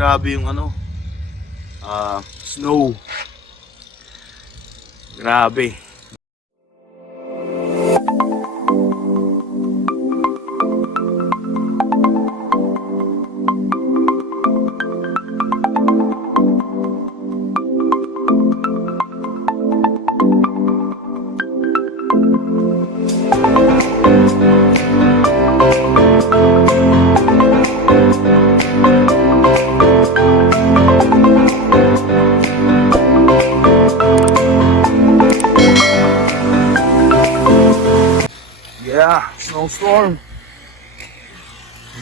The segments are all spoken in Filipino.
Grabe yung snow. Grabe. Yeah, snowstorm.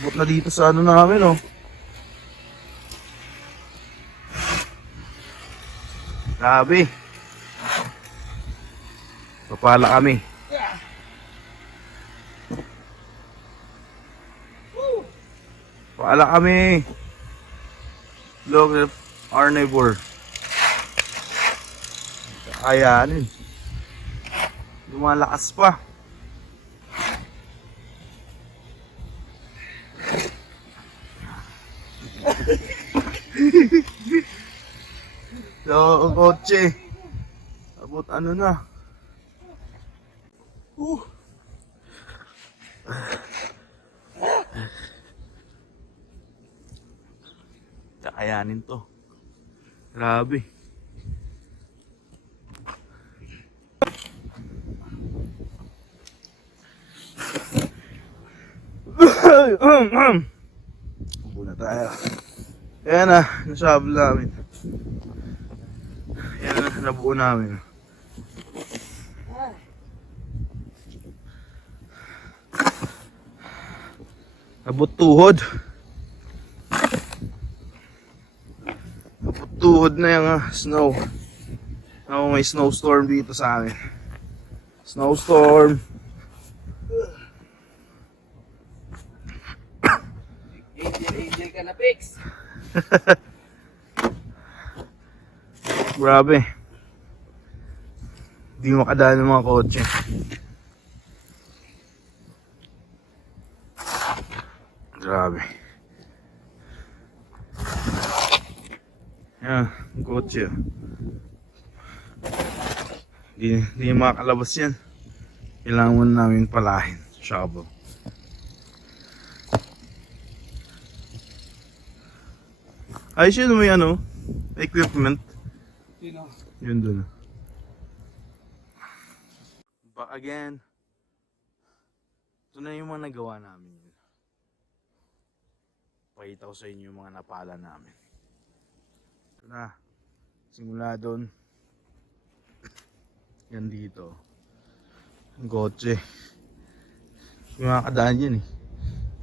Abot na dito sa namin, oh. Grabe. Papala kami. Papala kami. Look at our neighbor. Kakayanin. Lumalakas pa. So, ang kotse abot na. Kakayanin to. Grabe. Ubo na tayo. Ayan na, nasabol namin. Ayan na, nabuo namin. Abot tuhod. Abot tuhod na yung snow. May snowstorm dito sa amin. Snowstorm. AJ ka na, Pix. Grabe. Hindi makadaan ng mga kotse. Grabe. Yan, ang kotse. Hindi makakalabas yan. Kailangan muna namin palahin. Shovel. Ayos yun, may equipment. Sino? Yun dun. Back again. Ito na yung mga nagawa namin. Pakita ko sa inyo yung mga napala namin. Ito na. Simula doon. Yan dito. Ang kotse. Yung mga kadaan yan eh.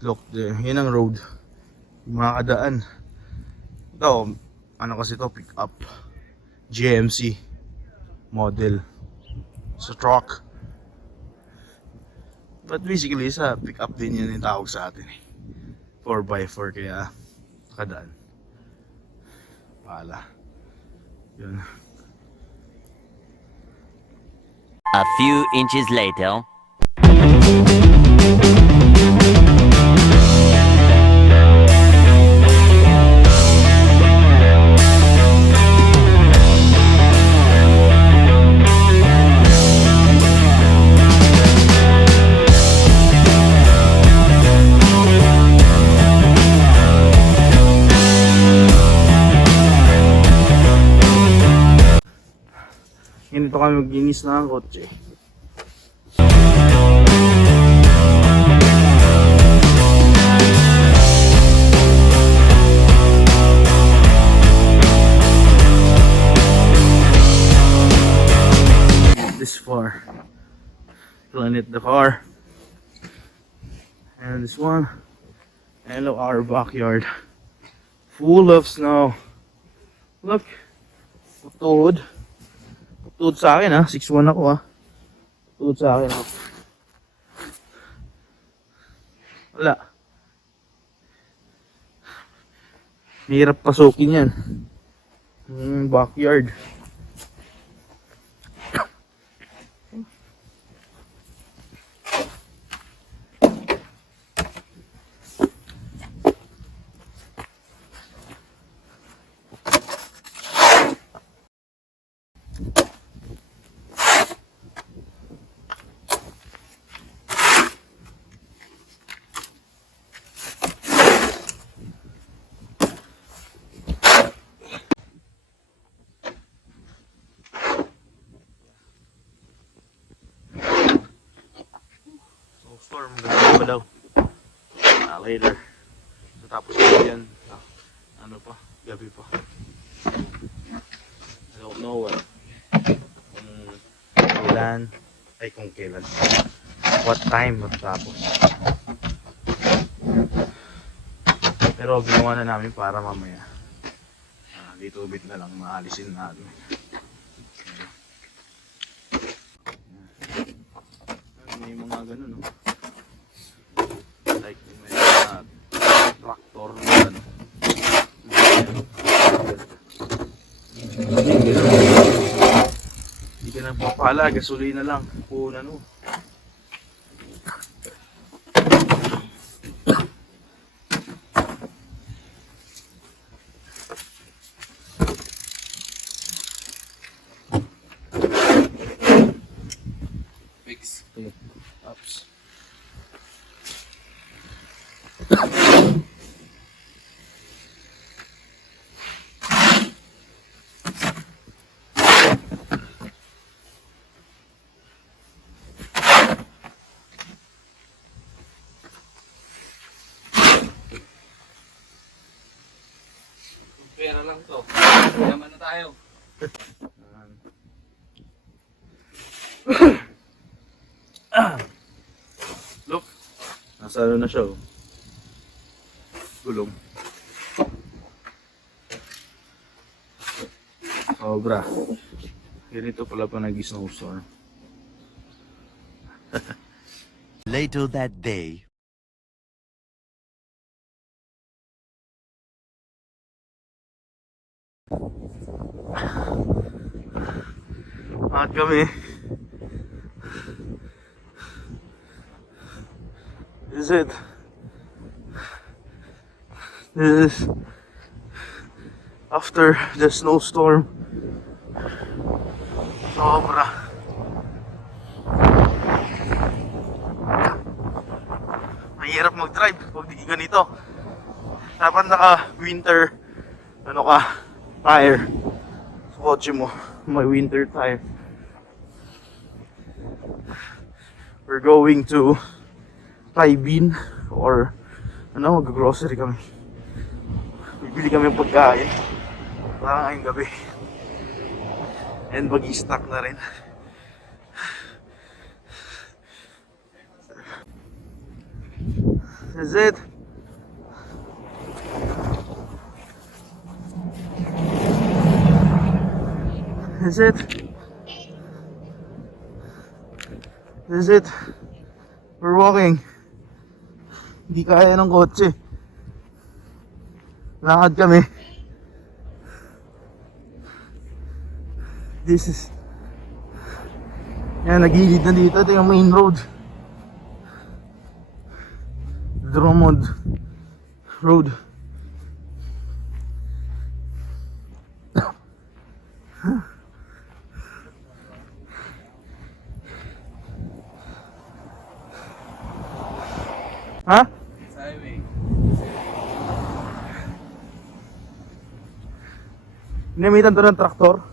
Look there. Yan ang road. Yung mga kadaan. Ito, kasi to, pick up. GMC model sa truck. But basically sa pick up din yan yung tawag sa atin eh. 4x4 kaya kadaan. Pala. Yun. A few inches later. Ganito kami maglinis ng kotse. This far. Clean it the car. And this one. And look, our backyard. Full of snow. Look. Tuhod. Tuhod sa akin 6'1" ako Tuhod sa akin Wala. Mahirap pasukin yan. Backyard. pa daw. Later. Tapos yan. Ano pa? Gabi pa. I don't know kung kailan. Ay kung kailan. What time matapos. Pero ginawa na namin para mamaya. Dito bit na lang maalisin natin. May mga ganun, no? Like may mga tractor na ano. Hindi ka nagpapala, gasolina lang. Puna no. Fix. Ups. Pera lang to. Yaman na tayo. Look, nasa ano na siya, oh. Gulong. Sobra. Ganito pala pa nag-snowstorm. Later that day. At kami. This is it. This is after the snowstorm. Sobra. Mahirap mag-drive pag di ganito. Dapat naka-winter tire sa kotse mo. May winter tire. We're going to Taibin or mag-grocery kami. Bibili kami ng pagkain para ngayong gabi. And mag-i-stock na rin. This is it. This is it. This is it. We're walking. Hindi kaya ng kotse. Lakad kami. This is... Yan, nagilid na dito. Ito yung main road. Drummond Road. Ha? Sa highway. Ginamitan to ng traktor.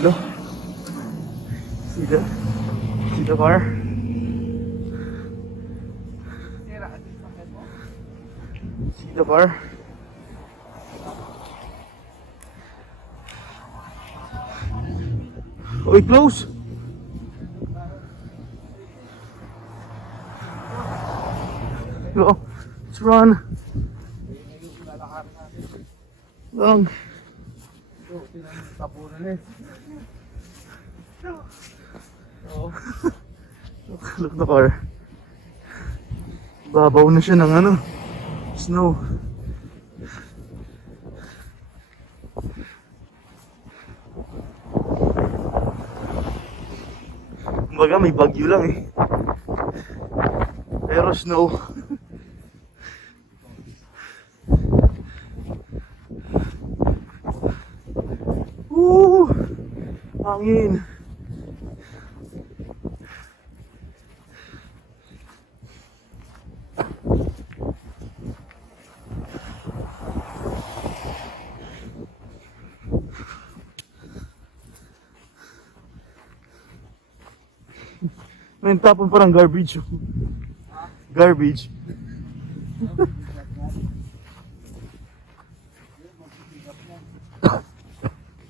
Hello? See the car? See the car? Oy, close! Go. Let's run. Long. Look the car. Babaw na siya ng snow. Kumbaga may bagyo lang eh. Pero snow. Hangin. May tapon parang garbage. Garbage.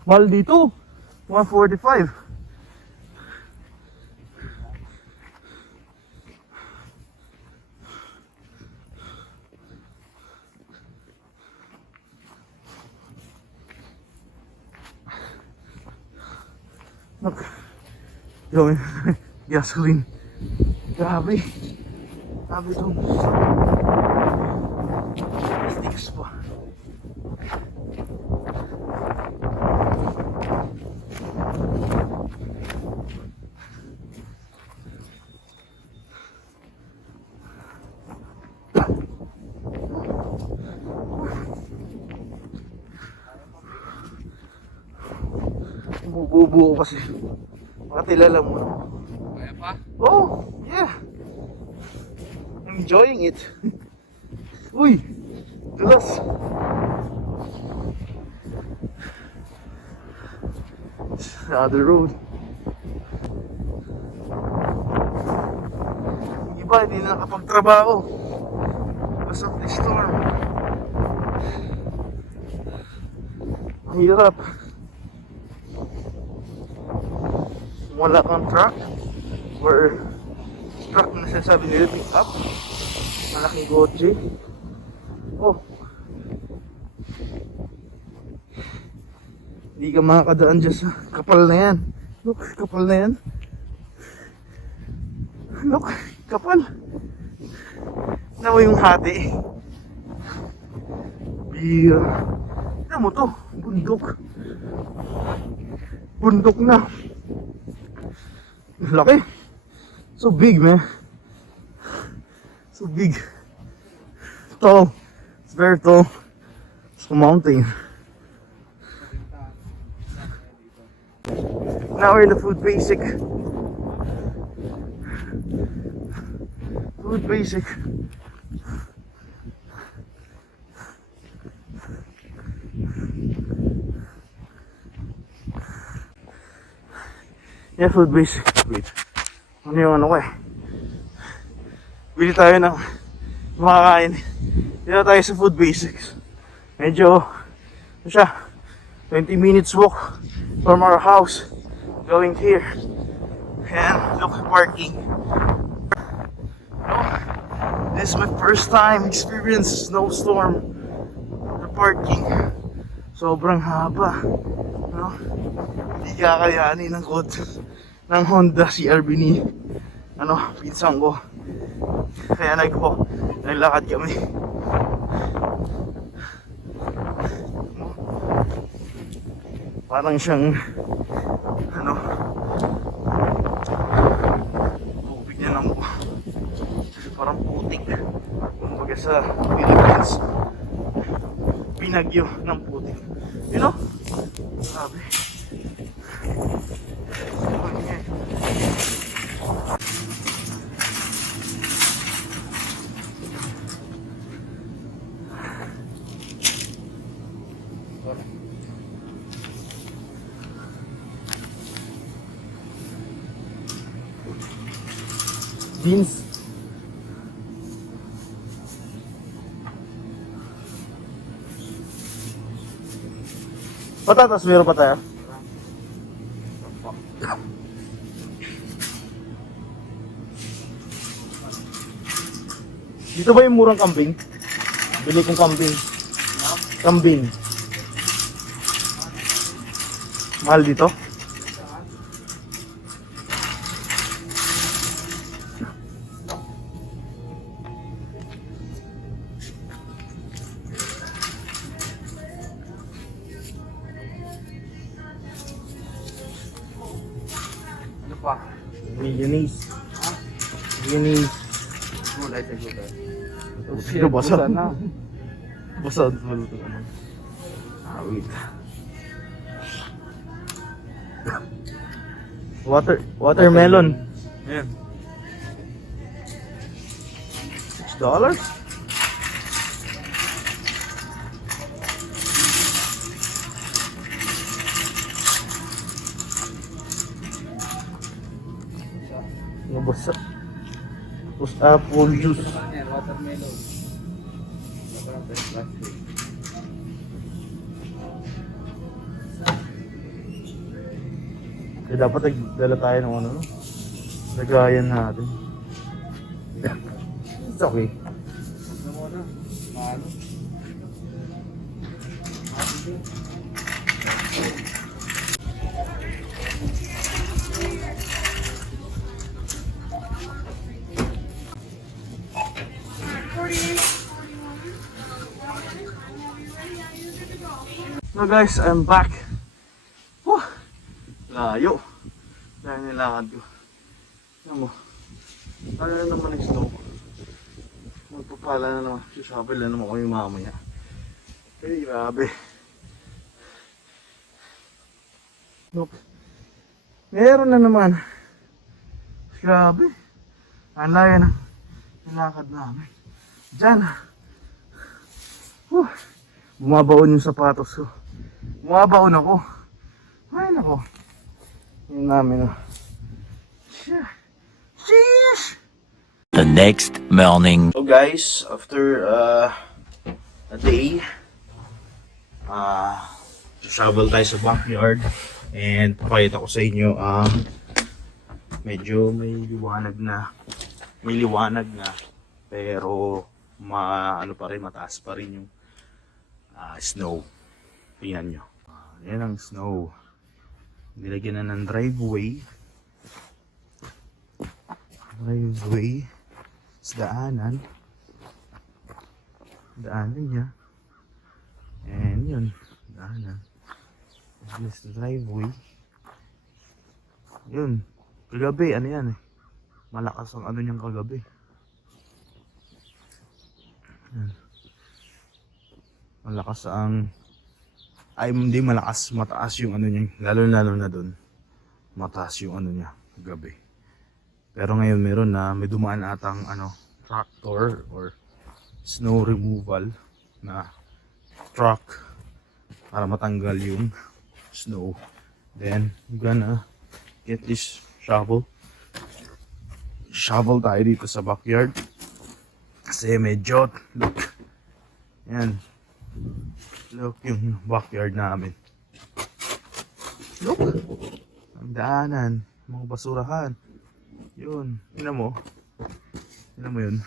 Mahal dito. 145. Look. Going gasoline. Grabe. Grabe itong sticks pa. Bubuo kasi. Makatilala mo. Kaya pa? Oh, yeah. I'm enjoying it. Uy, dulas. The other road. Yung iba, hindi na nakapagtrabaho. Because of the storm. Mahirap. Wala kang truck or truck na sinasabi nila pick up, malaking kotse. Oh, hindi ka makakadaan dyan sa kapal na yan. Look, kapal na yan. Look, kapal. Tignan mo yung hati. Tignan mo to, bundok. Bundok na. Laki. So big, man. So big. Tall. It's very tall. It's a mountain. Now we're in the food basic. Food basic. Yeah, food basic. Wait. Ano yung ano ko eh. Bili tayo ng makakain. Dito tayo sa food basics. Medyo, ano siya, 20 minutes walk from our house. Going here. And look, parking. This is my first time experience snowstorm. The parking. Sobrang haba. No? Hindi kakayanin ng ng Honda CRV ni pinsan ko. Kaya naglakad kami. Parang siyang tubig niya ng parang putik. Kumbaga sa Philippines, binagyo ng putik. You know? Sabi. Beans. Patatas meron pa tayo? Dito ba yung murang kambing? Bili kong kambing. Kambing. Mahal dito? Ano pa? Mayonnaise. Mayonnaise. Gulay sa gulay. Sino basa? na. Basa sa maluto naman. Wait. Watermelon. Ayan. $6? basa. Tapos apple juice. Yan, watermelon. Sobrang fresh plastic. Kaya dapat nagdala tayo ng ano, no? Lagayan natin. It's okay. Ano muna? Paano? So guys, I'm back. Whew! Layo. Dahil nilakad ko. Alam mo, ano na naman yung snow. Magpapala na naman. Susabel na naman ko yung mamaya. Ay, grabe. Look. Meron na naman. Grabe. Ang layo na nilakad namin. Diyan. Whew. Bumabaon yung sapatos ko. Bumabaon ako. Ay nako. Yun namin. Sheesh! The next morning. So guys, after a day, travel tayo sa backyard and papakita ko sa inyo medyo may liwanag na pero ano pa rin, mataas pa rin yung snow. Tingnan nyo. Yan ang snow. Nilagyan na ng driveway. Daanan niya, and yun, daanan. This driveway. Yun, kagabi, ano yan eh, malakas ang ano niyang kagabi. Yan. Malakas ang, ay hindi malakas, mataas yung ano niya, lalo na dun, mataas yung ano niya, kagabi. Pero ngayon meron na, may dumaan atang ano, tractor or snow removal na truck para matanggal yung snow. Then, we're gonna get this shovel. Shovel tayo dito sa backyard. Kasi medyo, look. Yan. Look yung backyard namin. Look. Ang daanan, mga basurahan. Yun, tingnan mo yun.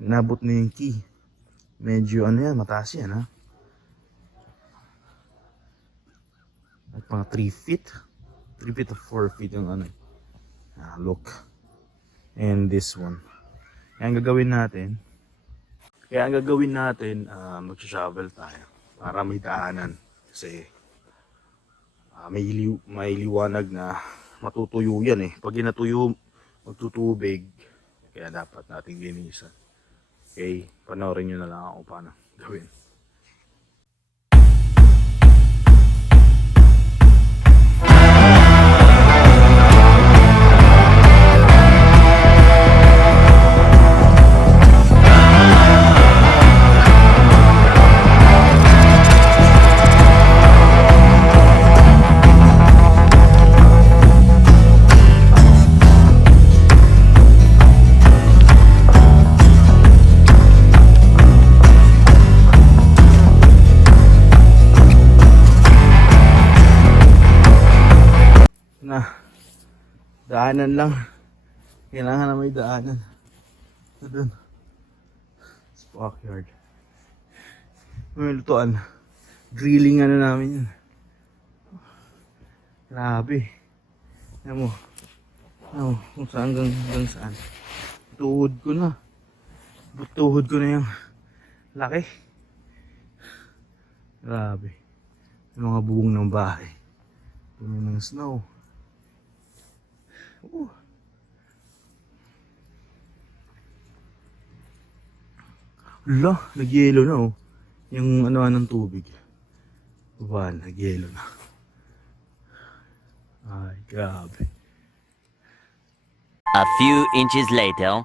Inabot na yung key. Medyo ano yan, mataas yan ha. At mga 3 feet. 3 feet or 4 feet yung ano. Look. And this one. Kaya ang gagawin natin, mag-shovel tayo. Para may daanan. Kasi may liwanag na matutuyo yan eh. Pag natuyo, magtutubig. Kaya dapat nating linisan. Okay, panoorin nyo na lang ako paano gawin. Daanan lang. Kailangan na may daanan. Ito dun. Sa backyard. May lutuan. Grilling ano namin yun. Grabe. Ayan mo. Kung saan hanggang saan. Tuhod ko na. Tuhod ko na yung laki. Grabe. Yung mga bubong ng bahay. Puno ng snow. Hala, nag-yelo na oh. Yung ano ng tubig. Baba, nag-yelo na. Ay, grabe. A few inches later.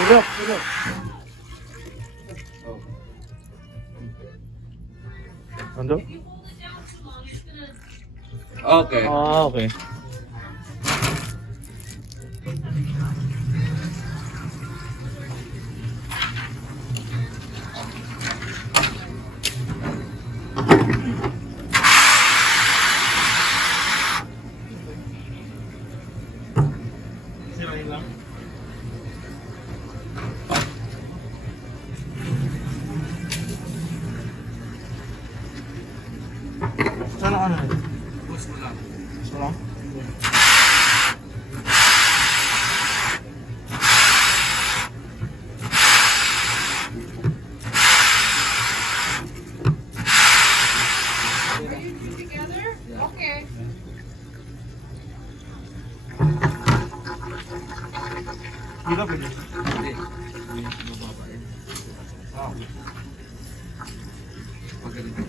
Sulok, sulok. Ano? Okay. Ah, okay. Sirain lang. Sana ano? Push mo lang. Sana? Together? Okay. Hindi pwede. Hindi. Hindi mababa eh. Ah. Pag ganito.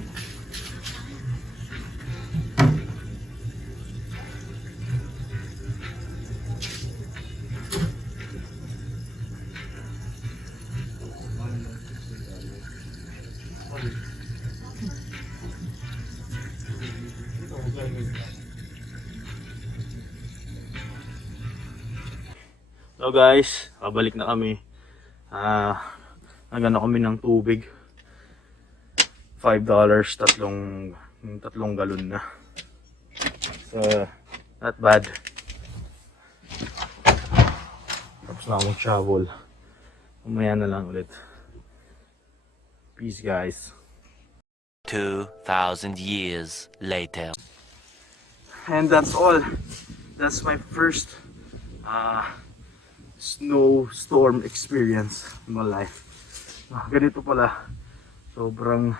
So guys, pabalik na kami. Nagano kami ng tubig. $5, tatlong galon na. So, not bad. Tapos na akong shovel. Umaya na lang ulit. Peace guys. 2,000 years later. And that's all. That's my first snowstorm experience in my life. Ganito pala. Sobrang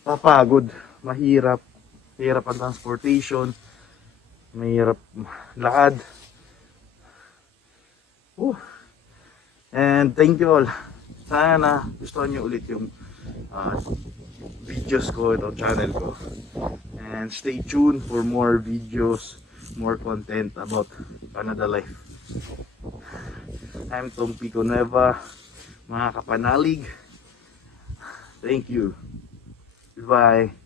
papagod, mahirap. Mahirap ang transportation. Mahirap lakad. And thank you all. Sana gusto niyo ulit yung videos ko, itong channel ko. And stay tuned for more videos, more content about Canada life. I'm Tom Pico Nueva, mga kapanalig. Thank you. Goodbye.